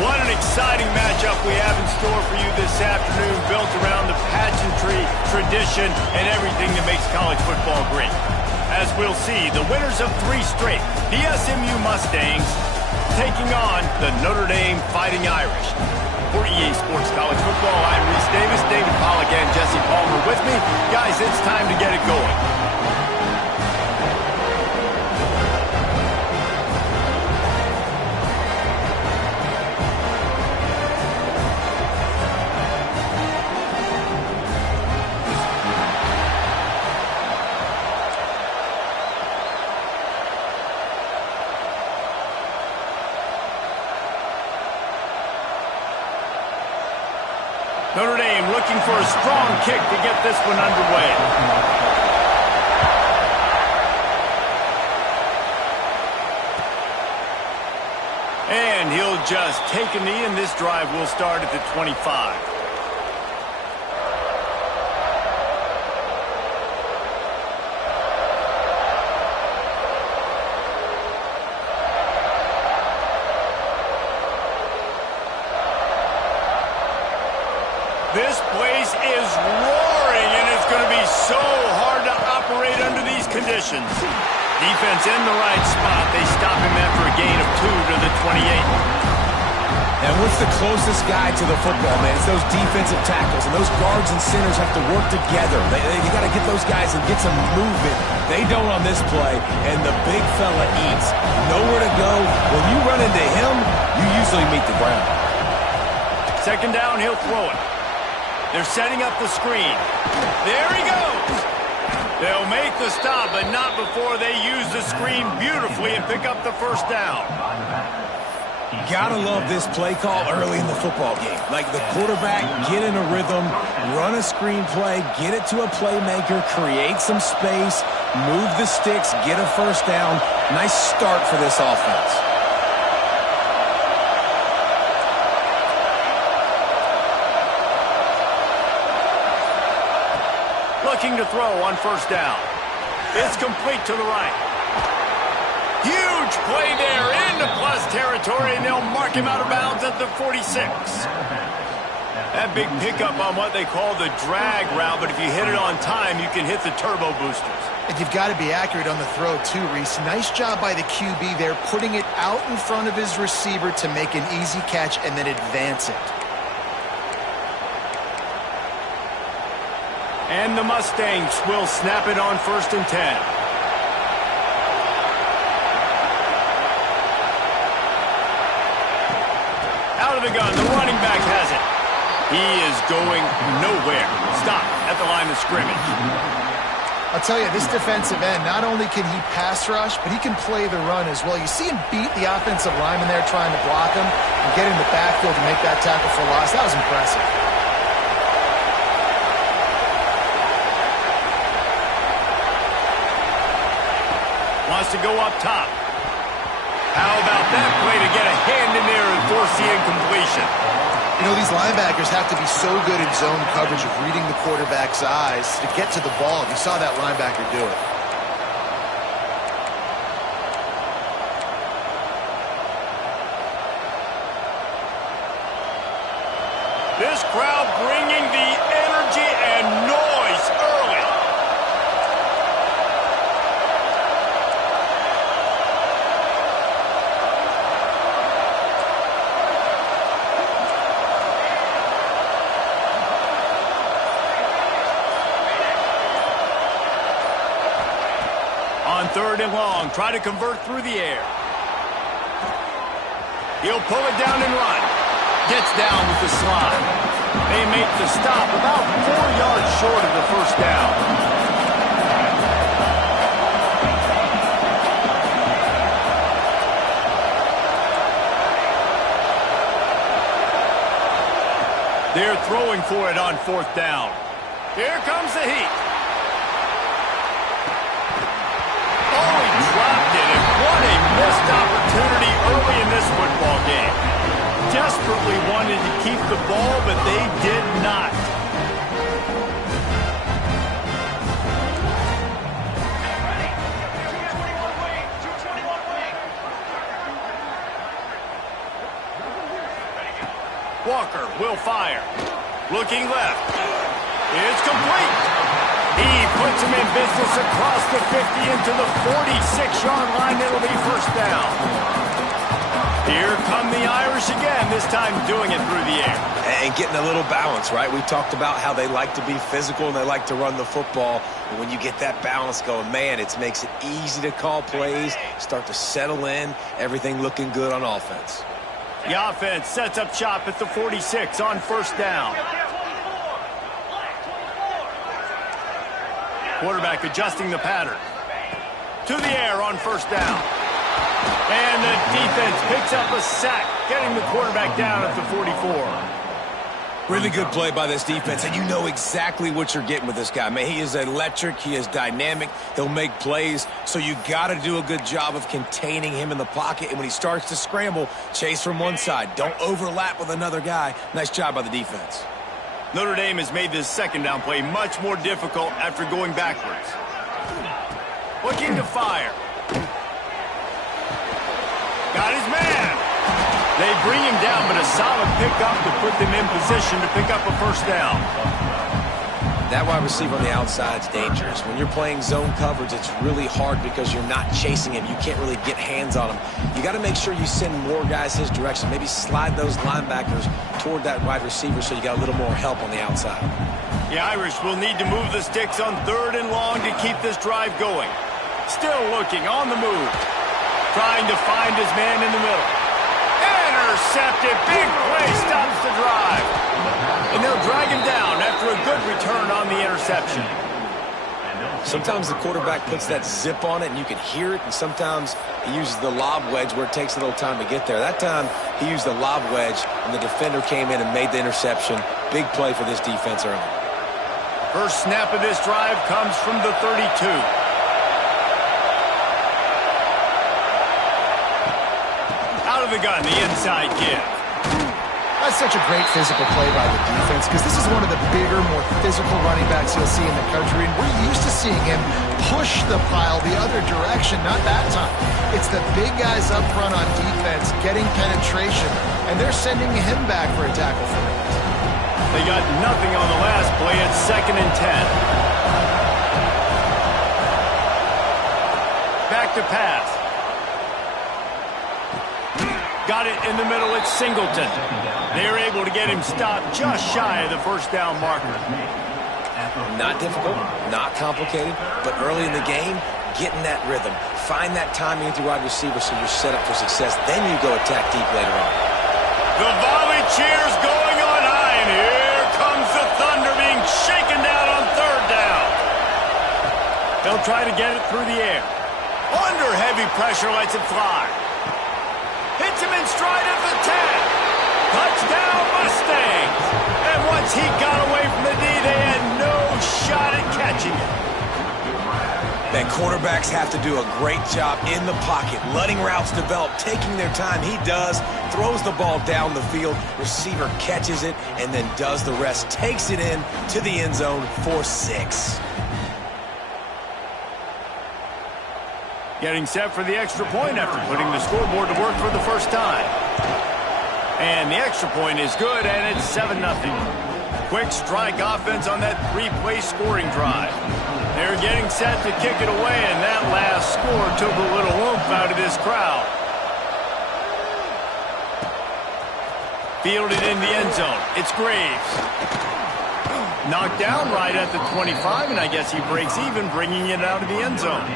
What an exciting matchup we have in store for you this afternoon, built around the pageantry, tradition, and everything that makes college football great. As we'll see, the winners of 3 straight, the SMU Mustangs, taking on the Notre Dame Fighting Irish. For EA Sports College Football, I'm Reese Davis, David Pollack, and Jesse Palmer with me. Guys, it's time to get it going. Notre Dame looking for a strong kick to get this one underway. And he'll just take a knee, and this drive will start at the 25. This place is roaring, and it's going to be so hard to operate under these conditions. Defense in the right spot. They stop him after a gain of 2 to the 28. And what's the closest guy to the football, man? It's those defensive tackles, and those guards and centers have to work together. You got to get those guys and get some movement. They don't on this play, and the big fella eats. Nowhere to go. When you run into him, you usually meet the ground. Second down, he'll throw it. They're setting up the screen. There he goes. They'll make the stop, but not before they use the screen beautifully and pick up the first down. Gotta love this play call early in the football game. Like the quarterback, get in a rhythm, run a screen play, get it to a playmaker, create some space, move the sticks, get a first down. Nice start for this offense. Looking to throw on first down. It's complete to the right. Huge play there into plus territory, and they'll mark him out of bounds at the 46. That big pickup on what they call the drag route, but if you hit it on time, you can hit the turbo boosters. And you've got to be accurate on the throw too, Reese. Nice job by the QB there, putting it out in front of his receiver to make an easy catch and then advance it. And the Mustangs will snap it on 1st and 10. Out of the gun, the running back has it. He is going nowhere. Stop at the line of scrimmage. I'll tell you, this defensive end, not only can he pass rush, but he can play the run as well. You see him beat the offensive lineman there trying to block him and get in the backfield to make that tackle for loss. That was impressive. Wants to go up top. How about that play to get a hand in there and force the incompletion? You know, these linebackers have to be so good in zone coverage of reading the quarterback's eyes to get to the ball. You saw that linebacker do it. This crowd bringing the energy and noise early. On 3rd and long, try to convert through the air. He'll pull it down and run. Gets down with the slide. They make the stop about 4 yards short of the first down. They're throwing for it on 4th down. Here comes the heat. Oh, he dropped it, and what a missed opportunity early in this football game. Desperately wanted to keep the ball, but they did not. Walker will fire. Looking left. It's complete. He puts him in business across the 50 into the 46-yard line. It'll be first down. Here come the Irish again, this time doing it through the air. And getting a little balance, right? We talked about how they like to be physical and they like to run the football. And when you get that balance going, man, it makes it easy to call plays, start to settle in, everything looking good on offense. The offense sets up shop at the 46 on first down. Quarterback adjusting the pattern. To the air on first down. And the defense picks up a sack, getting the quarterback down at the 44. Really good play by this defense, and you know exactly what you're getting with this guy. Man, he is electric. He is dynamic. He'll make plays, so you got to do a good job of containing him in the pocket. And when he starts to scramble, chase from one side. Don't overlap with another guy. Nice job by the defense. Notre Dame has made this second down play much more difficult after going backwards. Looking to fire. Got his man. They bring him down, but a solid pickup to put them in position to pick up a first down. That wide receiver on the outside is dangerous. When you're playing zone coverage, it's really hard because you're not chasing him. You can't really get hands on him. You got to make sure you send more guys his direction. Maybe slide those linebackers toward that wide receiver so you got a little more help on the outside. The Irish will need to move the sticks on 3rd and long to keep this drive going. Still looking on the move. Trying to find his man in the middle. Intercepted. Big play stops the drive. And they'll drag him down after a good return on the interception. Sometimes the quarterback puts that zip on it and you can hear it, and sometimes he uses the lob wedge where it takes a little time to get there. That time he used the lob wedge and the defender came in and made the interception. Big play for this defense early. First snap of this drive comes from the 32. Out of the gun, the inside give. That's such a great physical play by the defense because this is one of the bigger, more physical running backs you'll see in the country, and we're used to seeing him push the pile the other direction. Not that time. It's the big guys up front on defense getting penetration, and they're sending him back for a tackle for it. They got nothing on the last play. It's 2nd and 10. Back to pass. Got it in the middle. It's Singleton. They're able to get him stopped just shy of the first down marker. Not difficult, not complicated, but early in the game, get in that rhythm. Find that timing with your wide receiver so you're set up for success. Then you go attack deep later on. The volley cheers going on high, and here comes the Thunder being shaken down on 3rd down. They'll try to get it through the air. Under heavy pressure, lets it fly. Hits him in stride at the 10. Touchdown, Mustangs. And once he got away from the D, they had no shot at catching it. Man, quarterbacks have to do a great job in the pocket, letting routes develop, taking their time. He does, throws the ball down the field, receiver catches it, and then does the rest. Takes it in to the end zone for 6. Getting set for the extra point after putting the scoreboard to work for the first time. And the extra point is good, and it's 7-0. Quick strike offense on that 3-play scoring drive. They're getting set to kick it away, and that last score took a little oomph out of this crowd. Fielded in the end zone. It's Graves. Knocked down right at the 25, and I guess he breaks even, bringing it out of the end zone.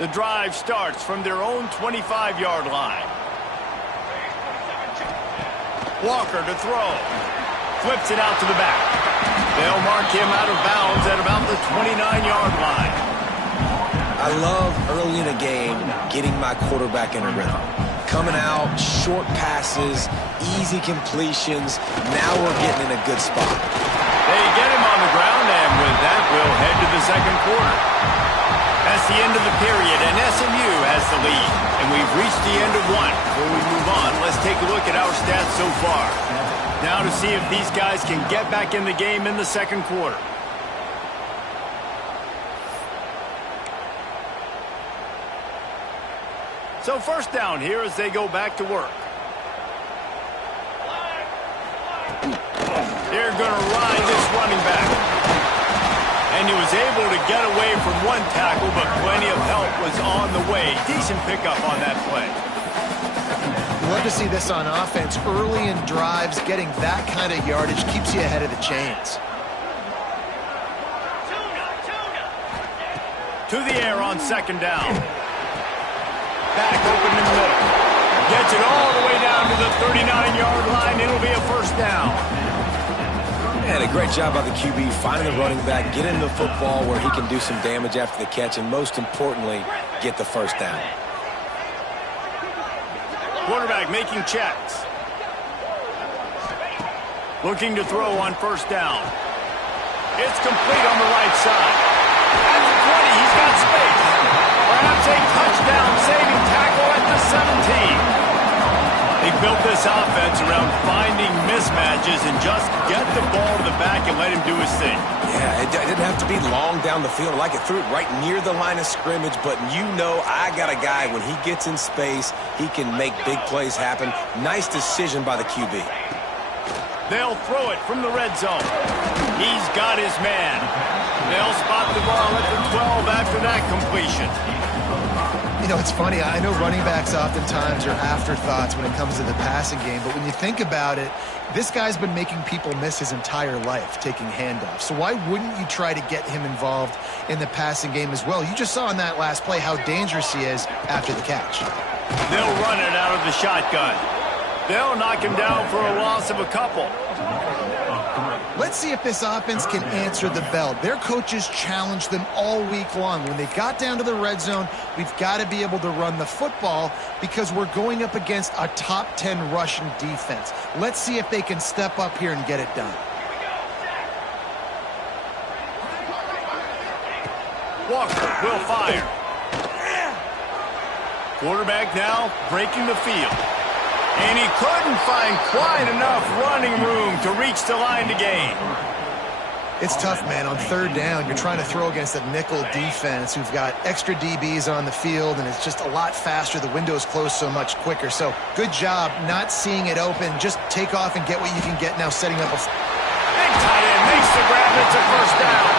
The drive starts from their own 25-yard line. Walker to throw. Flips it out to the back. They'll mark him out of bounds at about the 29-yard line. I love early in a game getting my quarterback in a rhythm. Coming out, short passes, easy completions. Now we're getting in a good spot. They get him on the ground, and with that, we'll head to the second quarter. That's the end of the period, and SMU has the lead. And we've reached the end of one. Before we move on, let's take a look at our stats so far. Now to see if these guys can get back in the game in the second quarter. So first down here as they go back to work. They're going to ride this running back. And he was able to get away from one tackle, but plenty of help was on the way. Decent pickup on that play. Love to see this on offense. Early in drives, getting that kind of yardage keeps you ahead of the chains. To the air on second down. Back open in the middle. Gets it all the way down to the 39-yard line. It'll be a first down. And a great job by the QB finding the running back, getting the football where he can do some damage after the catch, and most importantly, get the first down. Quarterback making checks. Looking to throw on first down. It's complete on the right side. At the 20, he's got space. Perhaps a touchdown-saving tackle at the 17. They built this offense around finding mismatches and just get the ball to the back and let him do his thing. Yeah, it didn't have to be long down the field. Like it threw it right near the line of scrimmage, but you know I got a guy, when he gets in space, he can make big plays happen. Nice decision by the QB. They'll throw it from the red zone. He's got his man. They'll spot the ball at the 12 after that completion. You know, it's funny. I know running backs oftentimes are afterthoughts when it comes to the passing game, but when you think about it, this guy's been making people miss his entire life taking handoffs. So why wouldn't you try to get him involved in the passing game as well? You just saw in that last play how dangerous he is after the catch. They'll run it out of the shotgun. They'll knock him down for a loss of a couple. Let's see if this offense can answer the bell. Their coaches challenged them all week long. When they got down to the red zone, we've got to be able to run the football because we're going up against a top 10 Russian defense. Let's see if they can step up here and get it done. Walker will fire. Quarterback now breaking the field. And he couldn't find quite enough running room to reach the line to gain. It's tough, man. On third down, you're trying to throw against a nickel defense who've got extra DBs on the field, and it's just a lot faster. The window's closed so much quicker. So good job not seeing it open. Just take off and get what you can get now, setting up a... Big tight end makes the grab. It's a first down.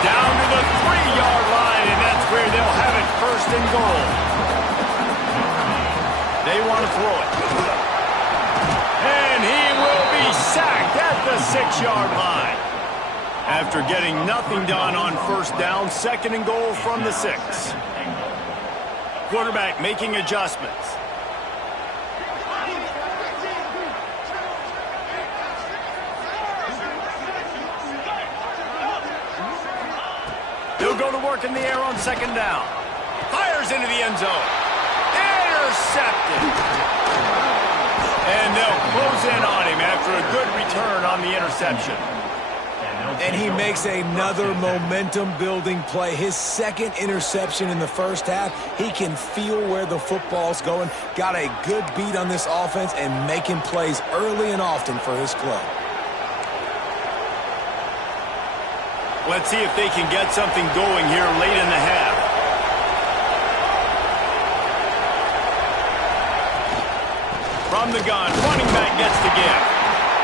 Down to the 3-yard line, and that's where they'll have it first and goal. They want to throw it. And he will be sacked at the 6-yard line. After getting nothing done on first down, second and goal from the 6. Quarterback making adjustments. He'll go to work in the air on second down. Fires into the end zone. Intercepted. And they'll close in on him after a good return on the interception. And he makes another momentum-building play. His second interception in the first half. He can feel where the football's going. Got a good beat on this offense and making plays early and often for his club. Let's see if they can get something going here late in the half. From the gun, running back gets the give.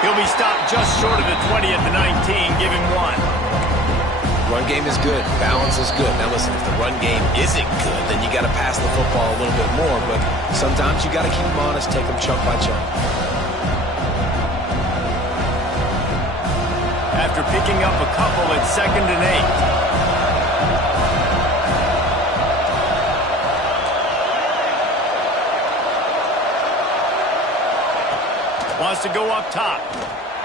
He'll be stopped just short of the 20 at the 19. Give him 1. Run game is good. Balance is good. Now listen, if the run game isn't good, then you got to pass the football a little bit more. But sometimes you got to keep them honest, take them chunk by chunk. After picking up a couple at 2nd and 8. Wants to go up top.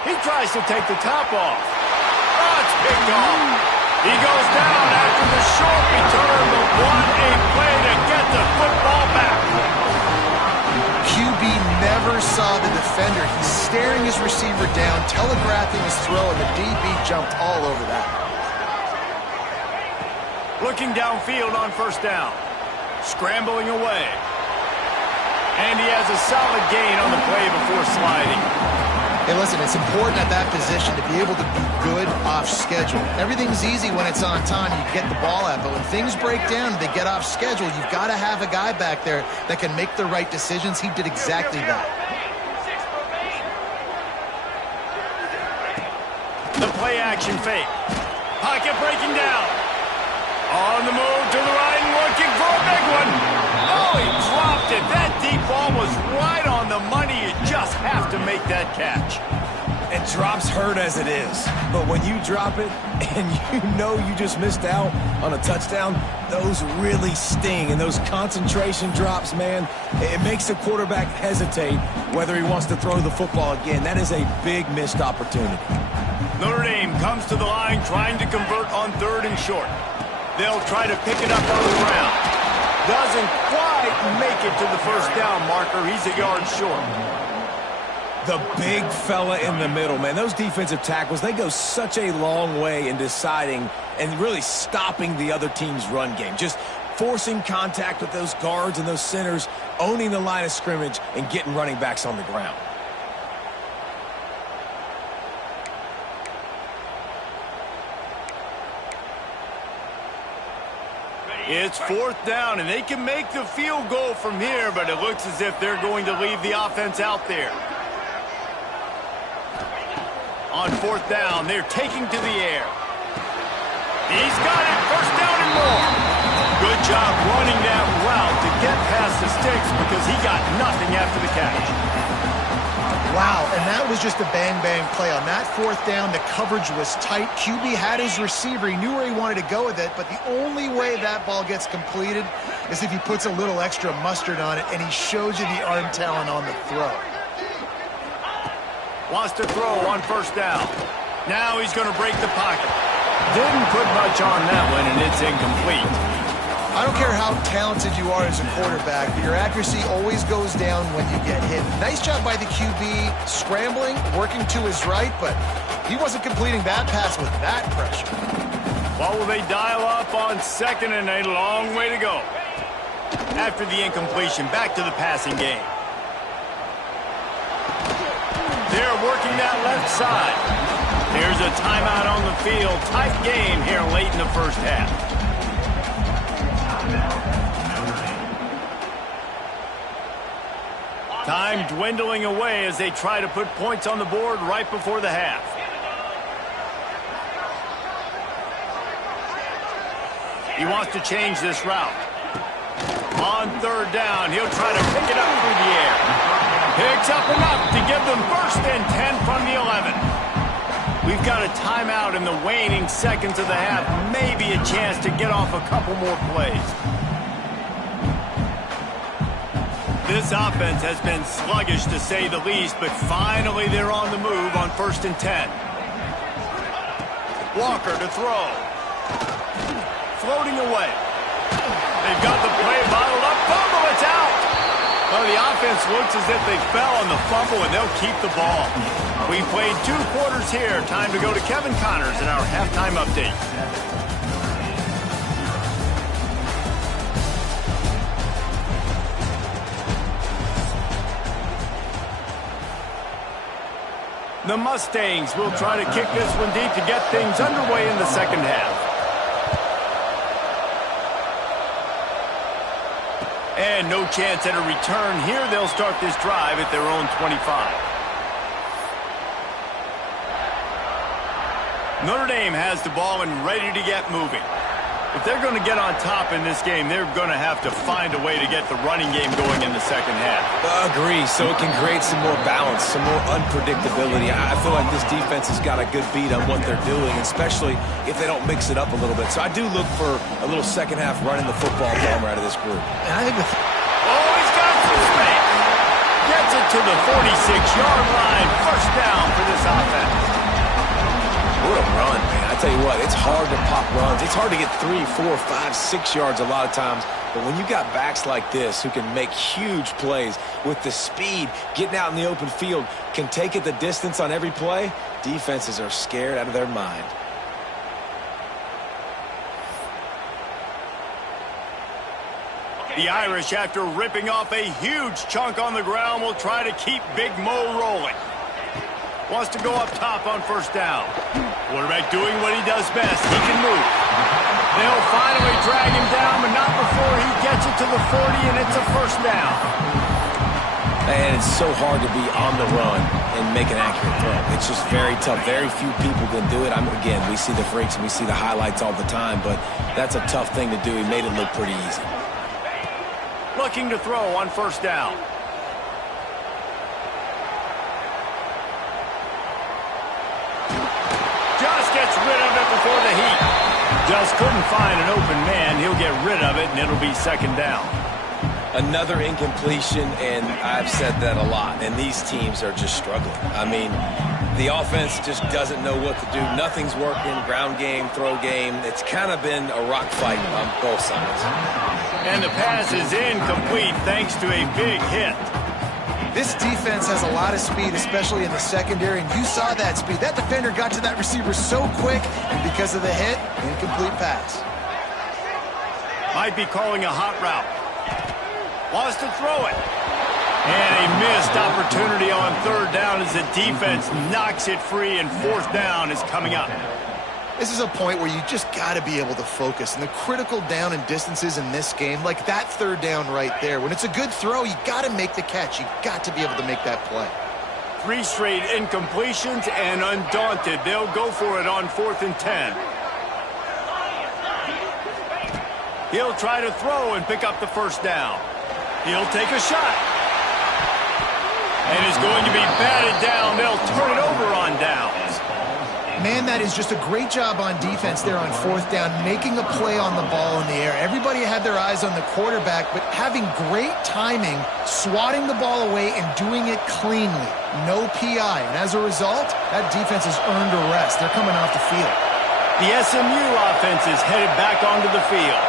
He tries to take the top off. Oh, it's picked off. He goes down after the short return, but what a play to get the football back. QB never saw the defender. He's staring his receiver down, telegraphing his throw, and the DB jumped all over that. Looking downfield on first down. Scrambling away. And he has a solid gain on the play before sliding. Hey, listen, it's important at that position to be able to be good off schedule. Everything's easy when it's on time, you get the ball out, but when things break down and they get off schedule, you've got to have a guy back there that can make the right decisions. He did exactly that. The play action fake. Pocket breaking down. On the move to the right and looking for a big one. Oh, he dropped it. That deep ball was right on the money. You just have to make that catch. And drops hurt as it is. But when you drop it and you know you just missed out on a touchdown, those really sting. And those concentration drops, man, it makes the quarterback hesitate whether he wants to throw the football again. That is a big missed opportunity. Notre Dame comes to the line trying to convert on 3rd and short. They'll try to pick it up on the ground. Doesn't quite make it to the first down marker. He's a yard short. The big fella in the middle, man. Those defensive tackles, they go such a long way in deciding and really stopping the other team's run game. Just forcing contact with those guards and those centers, owning the line of scrimmage, and getting running backs on the ground. It's 4th down, and they can make the field goal from here, but it looks as if they're going to leave the offense out there. On 4th down, they're taking to the air. He's got it, 1st down and more. Good job running that route to get past the sticks because he got nothing after the catch. Wow, and that was just a bang-bang play. On that 4th down, the coverage was tight. QB had his receiver. He knew where he wanted to go with it, but the only way that ball gets completed is if he puts a little extra mustard on it, and he shows you the arm talent on the throw. Wants to throw on 1st down. Now he's going to break the pocket. Didn't put much on that one, and it's incomplete. I don't care how talented you are as a quarterback, but your accuracy always goes down when you get hit. Nice job by the QB scrambling, working to his right, but he wasn't completing that pass with that pressure. Well, will they dial up on 2nd and a long way to go? After the incompletion, back to the passing game. They're working that left side. There's a timeout on the field. Tight game here late in the first half. Time dwindling away as they try to put points on the board right before the half. He wants to change this route. On 3rd down, he'll try to pick it up through the air. Picks up enough to give them 1st and 10 from the 11. We've got a timeout in the waning seconds of the half. Maybe a chance to get off a couple more plays. This offense has been sluggish to say the least, but finally they're on the move on 1st and 10. Walker to throw. Floating away. They've got the play bottled up. Fumble, it's out. Well, the offense looks as if they fell on the fumble, and they'll keep the ball. We played 2 quarters here. Time to go to Kevin Connors in our halftime update. The Mustangs will try to kick this one deep to get things underway in the second half. And no chance at a return here. They'll start this drive at their own 25. Notre Dame has the ball and ready to get moving. If they're going to get on top in this game, they're going to have to find a way to get the running game going in the second half. Agree, so it can create some more balance, some more unpredictability. I feel like this defense has got a good beat on what they're doing, especially if they don't mix it up a little bit. So I do look for a little second half running the football game out of this group. And I think he's got some space. Gets it to the 46-yard line. 1st down for this offense. What a run, man. I tell you what, it's hard to pop runs. It's hard to get 3, 4, 5, 6 yards a lot of times. But when you got backs like this who can make huge plays with the speed, getting out in the open field, can take it the distance on every play, defenses are scared out of their mind. The Irish, after ripping off a huge chunk on the ground, will try to keep Big Mo rolling. Wants to go up top on first down. Quarterback doing what he does best. He can move. They'll finally drag him down, but not before he gets it to the 40, and it's a first down. And it's so hard to be on the run and make an accurate throw. It's just very tough. Very few people can do it. Again, we see the freaks and we see the highlights all the time, but that's a tough thing to do. He made it look pretty easy. Looking to throw on first down. Just gets rid of it before the heat. Just couldn't find an open man. He'll get rid of it, and it'll be second down. Another incompletion, and I've said that a lot, and these teams are just struggling. I mean, the offense just doesn't know what to do. Nothing's working, ground game, throw game. It's kind of been a rock fight on both sides. And the pass is incomplete thanks to a big hit. This defense has a lot of speed, especially in the secondary, and you saw that speed. That defender got to that receiver so quick, and because of the hit, incomplete pass. Might be calling a hot route. Wants to throw it. And a missed opportunity on third down as the defense knocks it free, and fourth down is coming up. This is a point where you just got to be able to focus. And the critical down and distances in this game, like that third down right there, when it's a good throw, you got to make the catch. You got to be able to make that play. 3 straight incompletions, and undaunted, they'll go for it on 4th and 10. He'll try to throw and pick up the first down. He'll take a shot. And is going to be batted down. They'll turn it over on downs. Man, that is just a great job on defense there on 4th down, making a play on the ball in the air. Everybody had their eyes on the quarterback, but having great timing, swatting the ball away, and doing it cleanly. No PI. And as a result, that defense has earned a rest. They're coming off the field. The SMU offense is headed back onto the field.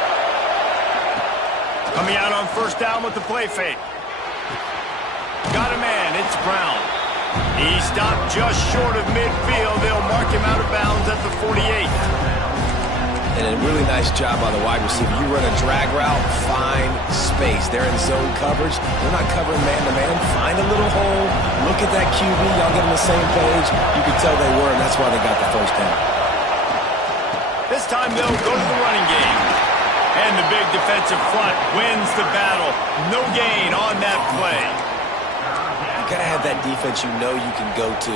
Coming out on first down with the play fake. Got a man, it's Brown. He stopped just short of midfield. They'll mark him out of bounds at the 48. And a really nice job by the wide receiver. You run a drag route, find space. They're in zone coverage. They're not covering man-to-man. Find a little hole. Look at that QB. Y'all get on the same page. You could tell they were, and that's why they got the first down. This time they'll go to the running game. And the big defensive front wins the battle. No gain on that play. You got to have that defense you know you can go to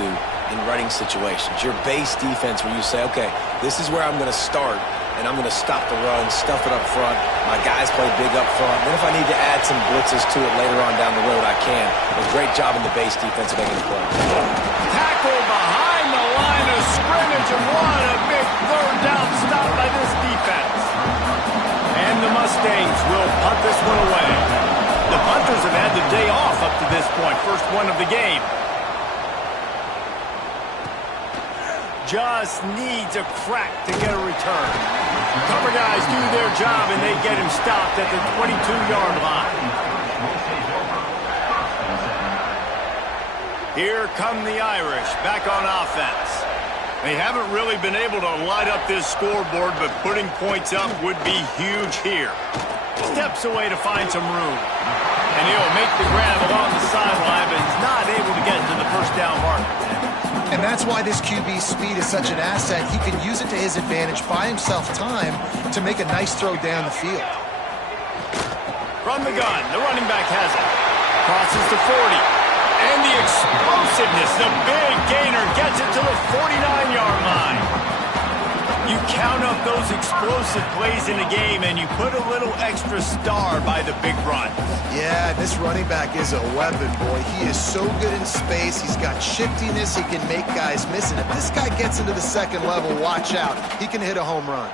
in running situations. Your base defense where you say, okay, this is where I'm going to start, and I'm going to stop the run, stuff it up front. My guys play big up front. Then if I need to add some blitzes to it later on down the road, I can. It was a great job in the base defense of making the play. Tackle behind the line of scrimmage, and what a big third down stop by this defense. And the Mustangs will punt this one away. The punters have had the day off up to this point. First one of the game. Just needs a crack to get a return. Cover guys do their job, and they get him stopped at the 22-yard line. Here come the Irish back on offense. They haven't really been able to light up this scoreboard, but putting points up would be huge here. Steps away to find some room. And he'll make the grab along the sideline, but he's not able to get to the first down mark. And that's why this QB's speed is such an asset. He can use it to his advantage, buy himself time to make a nice throw down the field. From the gun, the running back has it. Crosses to 40. And the explosiveness, the big gainer gets it to the 49-yard line. You count up those explosive plays in a game, and you put a little extra star by the big run. Yeah, this running back is a weapon, boy. He is so good in space. He's got shiftiness. He can make guys miss. And if this guy gets into the second level, watch out. He can hit a home run.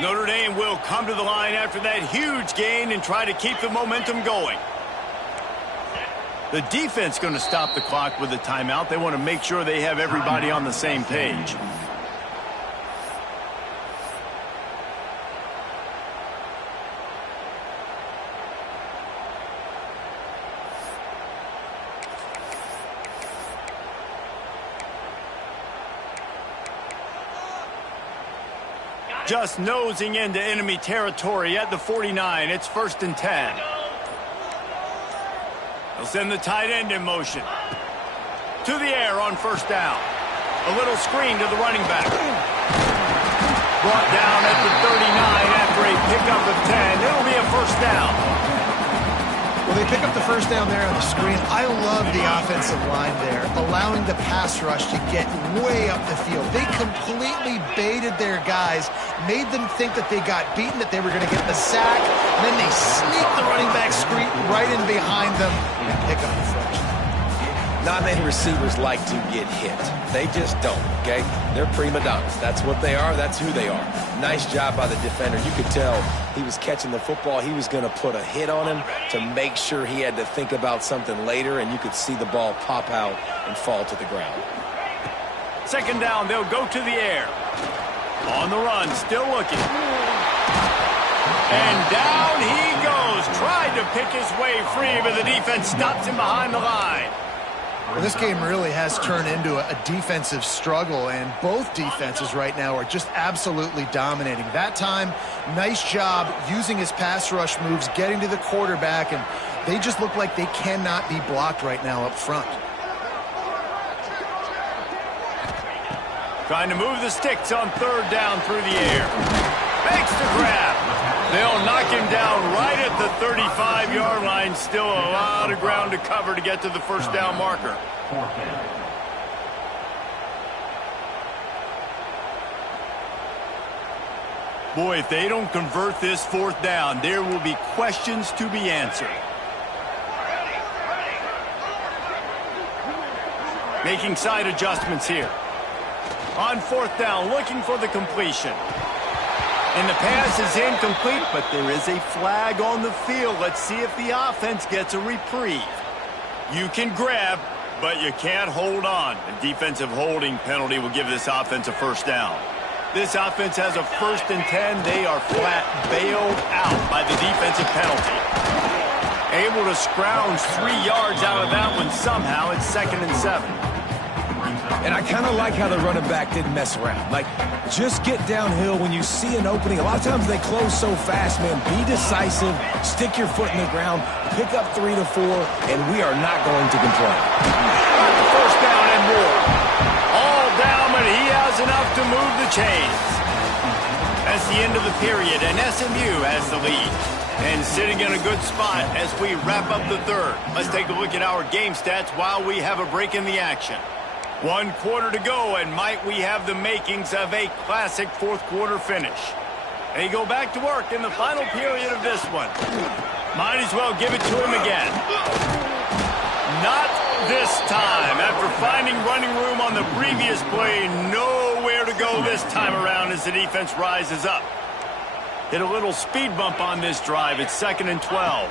Notre Dame will come to the line after that huge gain and try to keep the momentum going. The defense going to stop the clock with a timeout. They want to make sure they have everybody on the same page. Just nosing into enemy territory at the 49. It's 1st and 10. They'll send the tight end in motion. To the air on first down. A little screen to the running back. Brought down at the 39 after a pickup of 10. It'll be a first down. Well, they pick up the first down there on the screen. I love the offensive line there, allowing the pass rush to get way up the field. They completely baited their guys, made them think that they got beaten, that they were going to get the sack, and then they sneak the running back screen right in behind them and pick up the first. Not many receivers like to get hit. They just don't, okay? They're prima donnas. That's what they are. That's who they are. Nice job by the defender. You could tell he was catching the football. He was going to put a hit on him to make sure he had to think about something later, and you could see the ball pop out and fall to the ground. Second down, they'll go to the air. On the run, still looking. And down he goes. Tried to pick his way free, but the defense stops him behind the line. Well, this game really has turned into a defensive struggle, and both defenses right now are just absolutely dominating. That time, nice job using his pass rush moves, getting to the quarterback, and they just look like they cannot be blocked right now up front. Trying to move the sticks on third down through the air. Makes the grab. They'll knock him down right at the 35-yard line. Still a lot of ground to cover to get to the first down marker. Boy, if they don't convert this fourth down, there will be questions to be answered. Making side adjustments here. On fourth down, looking for the completion. And the pass is incomplete, but there is a flag on the field. Let's see if the offense gets a reprieve. You can grab, but you can't hold on. A defensive holding penalty will give this offense a first down. This offense has a 1st and 10. They are flat bailed out by the defensive penalty. Able to scrounge 3 yards out of that one somehow. It's 2nd and 7. And I kind of like how the running back didn't mess around. Like, just get downhill when you see an opening. A lot of times they close so fast, man. Be decisive, stick your foot in the ground, pick up 3 to 4, and we are not going to complain. Got the first down and more. All down, but he has enough to move the chains. That's the end of the period, and SMU has the lead. And sitting in a good spot as we wrap up the third. Let's take a look at our game stats while we have a break in the action. 1 quarter to go, and might we have the makings of a classic fourth quarter finish. They go back to work in the final period of this one. Might as well give it to him again. Not this time. After finding running room on the previous play, nowhere to go this time around as the defense rises up. Hit a little speed bump on this drive. It's 2nd and 12.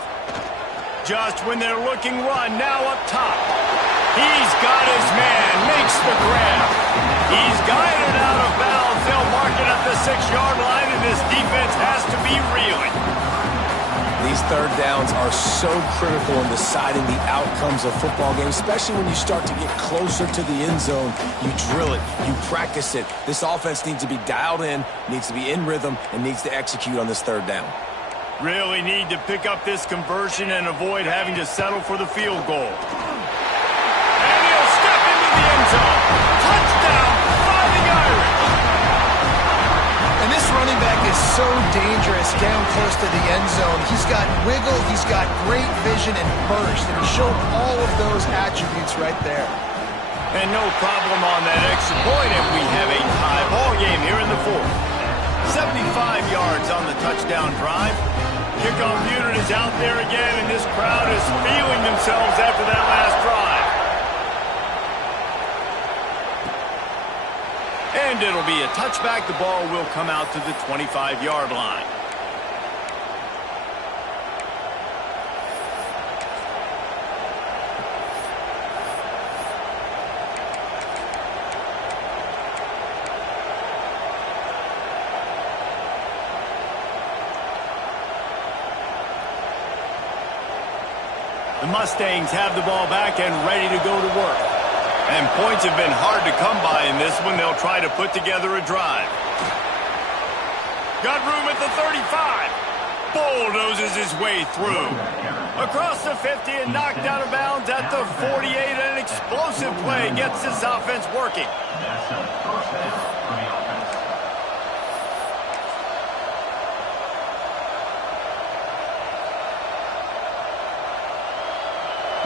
Just when they're looking run, now up top. He's got his man, makes the grab. He's guided out of bounds. They'll mark it at the 6-yard line, and this defense has to be reeling. These third downs are so critical in deciding the outcomes of football games, especially when you start to get closer to the end zone. You drill it, you practice it. This offense needs to be dialed in, needs to be in rhythm, and needs to execute on this third down. Really need to pick up this conversion and avoid having to settle for the field goal. And he'll step into the end zone. Touchdown, Fighting Irish. And this running back is so dangerous down close to the end zone. He's got wiggle, he's got great vision and burst, and he showed all of those attributes right there. And no problem on that extra point, and we have a tie ball game here in the fourth. 75 yards on the touchdown drive. Kickoff unit is out there again, and this crowd is feeling themselves after that last drive. And it'll be a touchback. The ball will come out to the 25-yard line. The Mustangs have the ball back and ready to go to work. And points have been hard to come by in this one. They'll try to put together a drive. Got room at the 35. bulldozes his way through. Across the 50 and knocked out of bounds at the 48. An explosive play gets this offense working.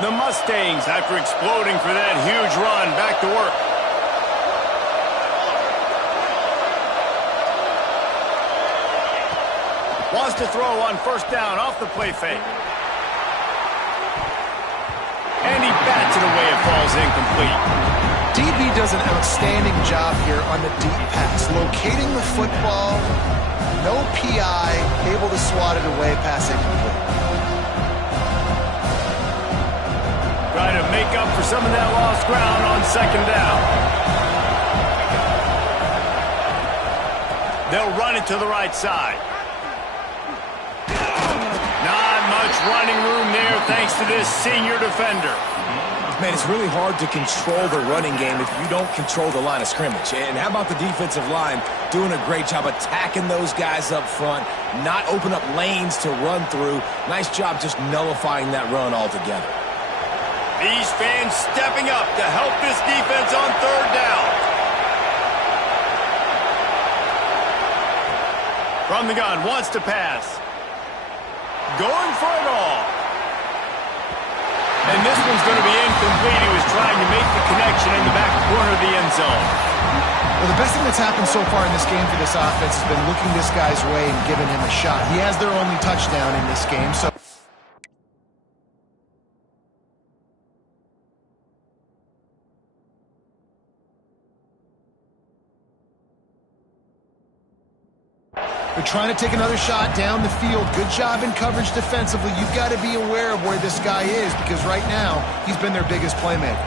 The Mustangs, after exploding for that huge run, back to work. Wants to throw on first down off the play fake. And he bats it away. It falls incomplete. DB does an outstanding job here on the deep pass. Locating the football, no PI, able to swat it away, pass incomplete. Try to make up for some of that lost ground on second down. They'll run it to the right side. Not much running room there thanks to this senior defender. Man, it's really hard to control the running game if you don't control the line of scrimmage. And how about the defensive line doing a great job attacking those guys up front, not open up lanes to run through. Nice job just nullifying that run altogether. These fans stepping up to help this defense on third down. From the gun, wants to pass. Going for it all. And this one's going to be incomplete. He was trying to make the connection in the back corner of the end zone. Well, the best thing that's happened so far in this game for this offense has been looking this guy's way and giving him a shot. He has their only touchdown in this game, so... They're trying to take another shot down the field. Good job in coverage defensively. You've got to be aware of where this guy is because right now he's been their biggest playmaker.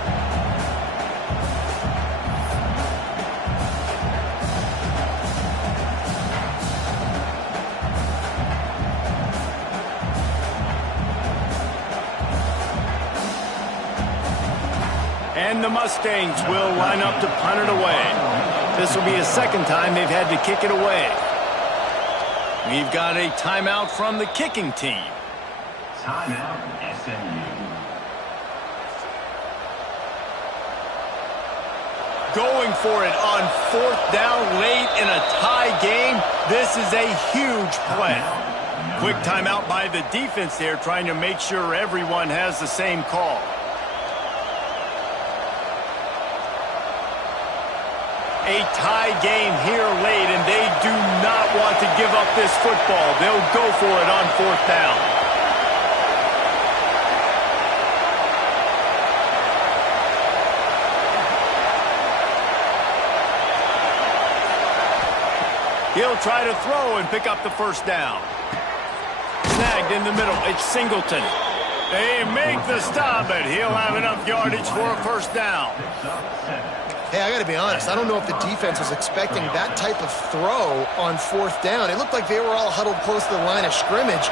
And the Mustangs will line up to punt it away. This will be a second time they've had to kick it away. We've got a timeout from the kicking team. Timeout, SMU. Going for it on fourth down late in a tie game. This is a huge play. Quick timeout by the defense there, trying to make sure everyone has the same call. A tie game here late, and they do not want to give up this football. They'll go for it on fourth down. He'll try to throw and pick up the first down. Snagged in the middle. It's Singleton. They make the stop, but he'll have enough yardage for a first down. Hey, I got to be honest. I don't know if the defense was expecting that type of throw on fourth down. It looked like they were all huddled close to the line of scrimmage,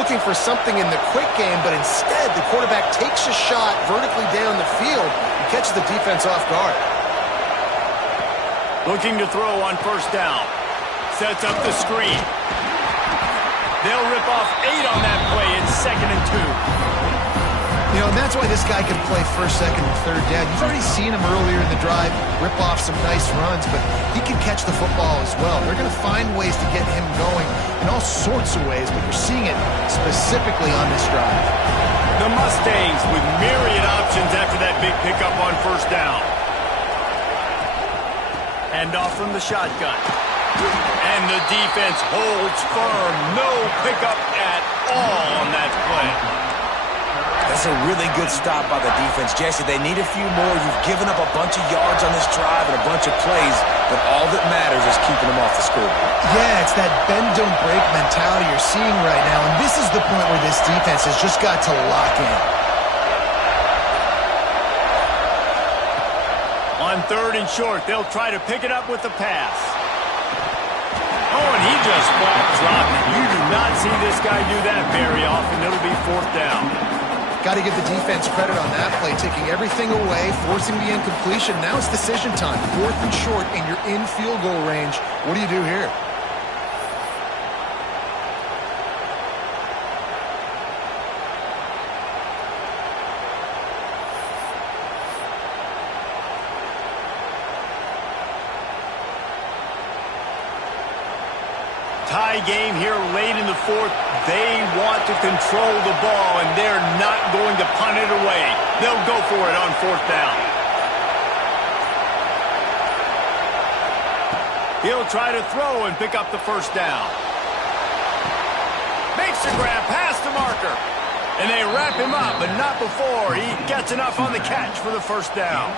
looking for something in the quick game, but instead the quarterback takes a shot vertically down the field and catches the defense off guard. Looking to throw on first down. Sets up the screen. They'll rip off 8 on that play. It's 2nd and 2. You know, and that's why this guy can play first, second, and third down. You've already seen him earlier in the drive rip off some nice runs, but he can catch the football as well. They're going to find ways to get him going in all sorts of ways, but you're seeing it specifically on this drive. The Mustangs with myriad options after that big pickup on first down. Hand off from the shotgun. And the defense holds firm. No pickup at all on that play. That's a really good stop by the defense. Jesse, they need a few more. You've given up a bunch of yards on this drive and a bunch of plays, but all that matters is keeping them off the scoreboard. Yeah, it's that bend, don't break mentality you're seeing right now, and this is the point where this defense has just got to lock in. On third and short, they'll try to pick it up with the pass. Oh, and he just flat dropped it. You do not see this guy do that very often. It'll be fourth down. Got to give the defense credit on that play, taking everything away, forcing the incompletion. Now it's decision time. Fourth and short, and you're in field goal range. What do you do here? tie game here late in the fourth. They want to control the ball, and they're not going to punt it away. They'll go for it on fourth down. He'll try to throw and pick up the first down. Makes the grab past the marker. And they wrap him up, but not before he gets enough on the catch for the first down.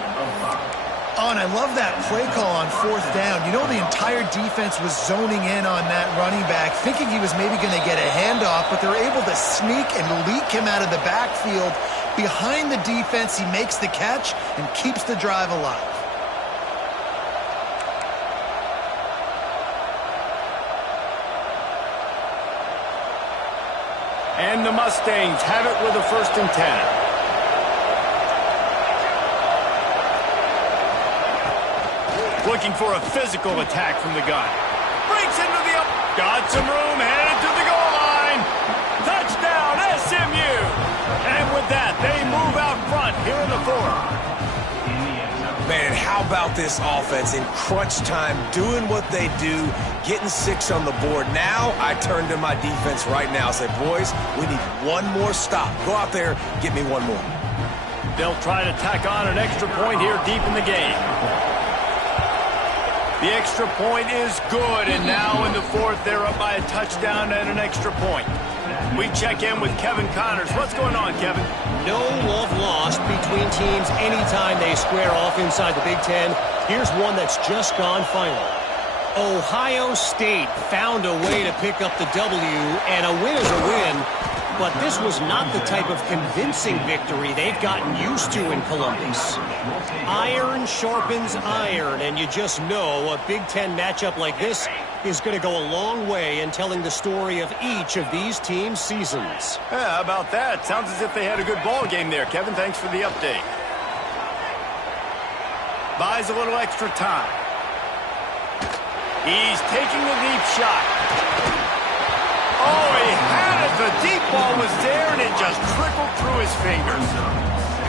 Oh, and I love that play call on fourth down. You know, the entire defense was zoning in on that running back, thinking he was maybe going to get a handoff, but they're able to sneak and leak him out of the backfield. Behind the defense, he makes the catch and keeps the drive alive. And the Mustangs have it with a 1st and 10. Looking for a physical attack from the gun. Breaks into the up. Got some room, headed to the goal line. Touchdown, SMU. And with that, they move out front here in the fourth. Man, how about this offense in crunch time, doing what they do, getting 6 on the board. Now I turn to my defense right now and say, boys, we need one more stop. Go out there, get me one more. They'll try to tack on an extra point here deep in the game. The extra point is good, and now in the fourth, they're up by a touchdown and an extra point. We check in with Kevin Connors. What's going on, Kevin? No love lost between teams anytime they square off inside the Big Ten. Here's one that's just gone final. Ohio State found a way to pick up the W, and a win is a win. But this was not the type of convincing victory they've gotten used to in Columbus. Iron sharpens iron, and you just know a Big Ten matchup like this is going to go a long way in telling the story of each of these teams' seasons. Yeah, how about that? Sounds as if they had a good ball game there. Kevin, thanks for the update. Buys a little extra time. He's taking a deep shot. Oh, he had it. The deep ball was there, and it just trickled through his fingers.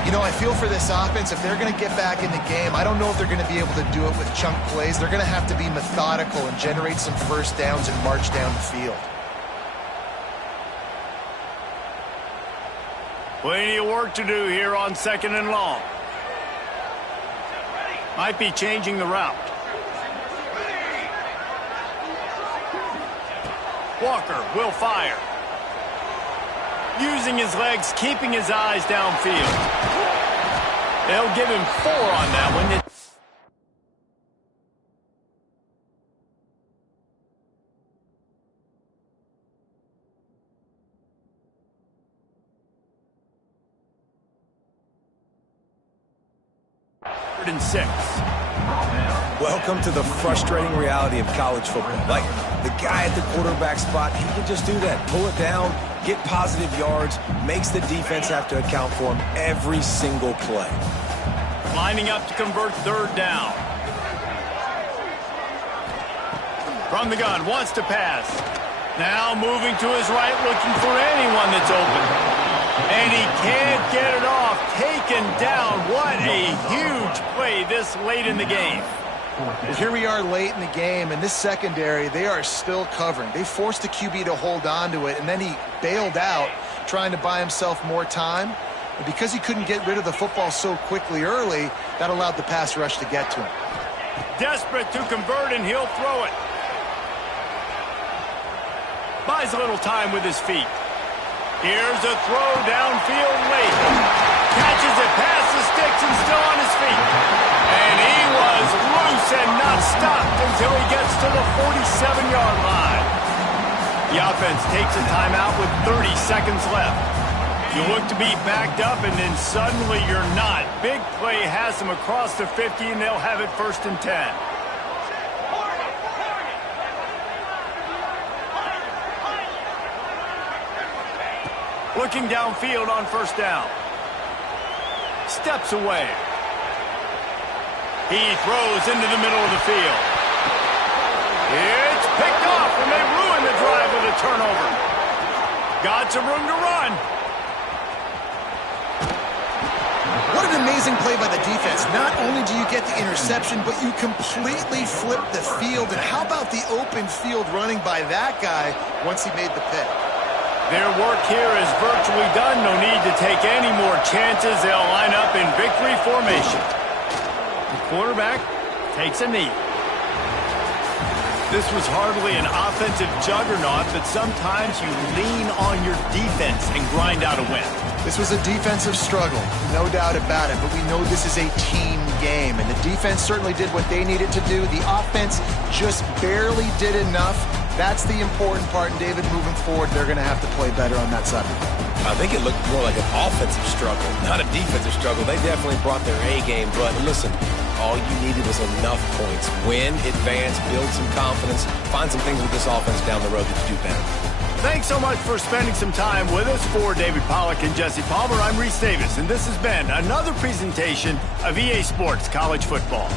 You know, I feel for this offense, if they're going to get back in the game, I don't know if they're going to be able to do it with chunk plays. They're going to have to be methodical and generate some first downs and march down the field. Plenty of work to do here on 2nd and long. Might be changing the route. Walker will fire. Using his legs, keeping his eyes downfield. They'll give him 4 on that one. Third and 6. Welcome to the frustrating reality of college football. Like, the guy at the quarterback spot, he can just do that. Pull it down, get positive yards, makes the defense have to account for him every single play. Lining up to convert 3rd down. From the gun, wants to pass. Now moving to his right, looking for anyone that's open. And he can't get it off. Taken down. What a huge play this late in the game. Well, here we are late in the game, and this secondary, they are still covering. They forced the QB to hold on to it, and then he bailed out, trying to buy himself more time. And because he couldn't get rid of the football so quickly early, that allowed the pass rush to get to him. Desperate to convert, and he'll throw it. Buys a little time with his feet. Here's a throw downfield late. Catches it past the sticks and still on his feet. And he was loose and not stopped until he gets to the 47-yard line. The offense takes a timeout with 30 seconds left. You look to be backed up, and then suddenly you're not. Big play has them across the 50, and they'll have it 1st and 10. Looking downfield on 1st down. Steps away. He throws into the middle of the field. It's picked off, and they ruin the drive with a turnover. Got some room to run. What an an amazing play by the defense. Not only do you get the interception, but you completely flip the field. And how about the open field running by that guy once he made the pick? Their work here is virtually done. No need to take any more chances. They'll line up in victory formation. The quarterback takes a knee. This was hardly an offensive juggernaut, but sometimes you lean on your defense and grind out a win. This was a defensive struggle, no doubt about it, but we know this is a team game, and the defense certainly did what they needed to do. The offense just barely did enough. That's the important part, and David, moving forward, they're going to have to play better on that side. I think it looked more like an offensive struggle, not a defensive struggle. They definitely brought their A game, but listen, all you needed was enough points. Win, advance, build some confidence, find some things with this offense down the road that you do better. Thanks so much for spending some time with us. For David Pollack and Jesse Palmer, I'm Reese Davis, and this has been another presentation of EA Sports College Football.